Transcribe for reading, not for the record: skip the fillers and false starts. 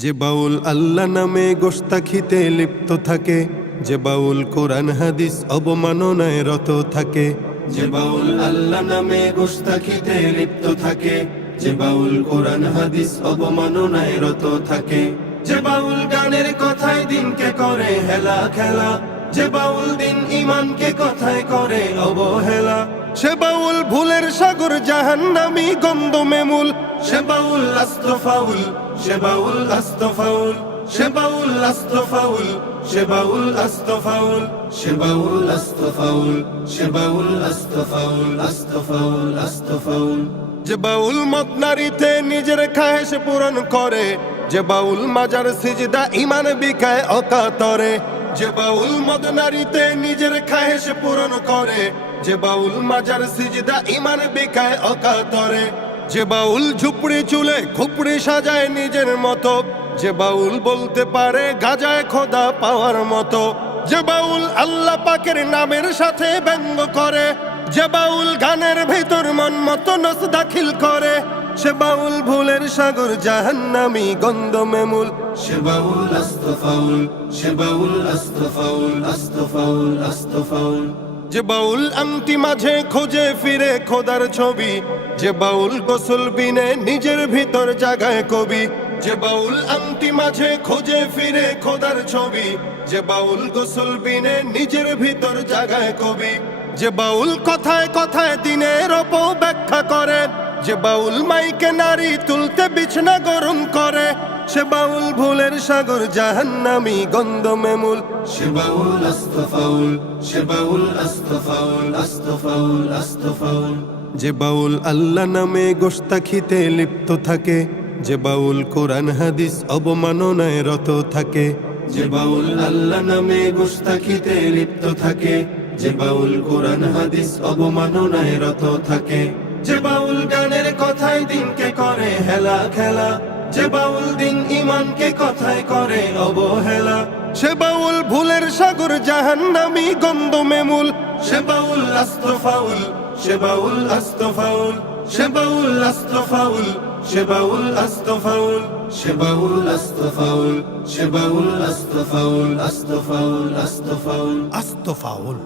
যে বাউল আল্লাহ নামে গোস্তাখিতে লিপ্ত থাকে, যে বাউল কোরআন হাদিস অবমাননায় রত থাকে। যে বাউল আল্লাহ নামে গোস্তাখিতে লিপ্ত থাকে, যে বাউল কোরআন হাদিস অবমাননায় রত থাকে। যে বাউল গানের কথায় দিনকে করে হেলা খেলা, যে বাউল দিন ইমানকে কথায় করে অবহেলা। সে বাউল ভুলের সাগর জাহান্নামী গন্ধমে মূল, সে বাউল আস্ত ফাউল, সে বাউল আস্ত ফাউল, সে বাউল আস্ত ফাউল, সে বাউল আস্ত ফাউল, সে বাউল আস্ত ফাউল, সে বাউল আস্ত ফাউল, আস্ত ফাউল, আস্ত ফাউল। যে বাউল মদ নারীতে নিজের খায়েশ পূরণ করে, যে বাউল মাজার সিজদা ইমান বিকায় অকাতরে। যে বাউল মদ নারীতে নিজের খায়েশ পূরণ করে, যে বাউল মাজার সিজদা ইমান বিকায় অকাতরে। যে বাউল ঝুপড়ি চুলে খুপড়ি সাজায় নিজের মতো, যে বাউল বলতে পারে গাজায় খোদা পাওয়ার মতো। যে বাউল আল্লাহ পাকের নামের সাথে ব্যঙ্গ করে, যে বাউল গানের ভেতর মন মতো নস দাখিল করে। সে বাউল ভুলের সাগর জাহান্নামী গন্ধমে মূল, সে বাউল আস্ত ফাউল, সে বাউল আস্ত ফাউল, আস্ত ফাউল, আস্ত ফাউল। যে বাউল আংটি মাঝে খোঁজে ফিরে খোদার ছবি, যে বাউল গোসল বিনে নিজের ভিতর জাগায় কবি। যে বাউল আংটি মাঝে খোঁজে ফিরে খোদার ছবি, যে বাউল গোসল বিনে নিজের ভিতর জাগায় কবি। যে বাউল কথায় কথায় দিনের অপব্যাখ্যা করে, যে বাউল মাইকে নারী তুলতে বিছনা গরম করে। সে বাউল ভুলের সাগর জাহান্নামী গন্ধমে মূল, সে বাউল আস্ত ফাউল, সে বাউল আস্ত ফাউল, আস্ত ফাউল, আস্ত ফাউল। যে বাউল আল্লাহ নামে গোস্তাখিতে লিপ্ত থাকে, যে বাউল কোরআন হাদিস অবমাননায় রত থাকে। যে বাউল আল্লাহ নামে গোস্তাখিতে লিপ্ত থাকে, যে বাউল কোরআন হাদিস অবমাননায় রত থাকে। যে বাউল গানের কথায় দিনকে করে হেলা খেলা, যে বাউল দিন ইমানকে কথায় করে অবহেলা। সে বাউল ভুলের সাগর জাহান্নামী গন্ধমে মূল, সে বাউল আস্ত ফাউল, সে বাউল আস্ত ফাউল, সে বাউল আস্ত ফাউল, সে বাউল আস্ত ফাউল, সে বাউল আস্ত ফাউল, সে বাউল আস্ত ফাউল, আস্ত ফাউল, আস্ত ফাউল, আস্ত ফাউল।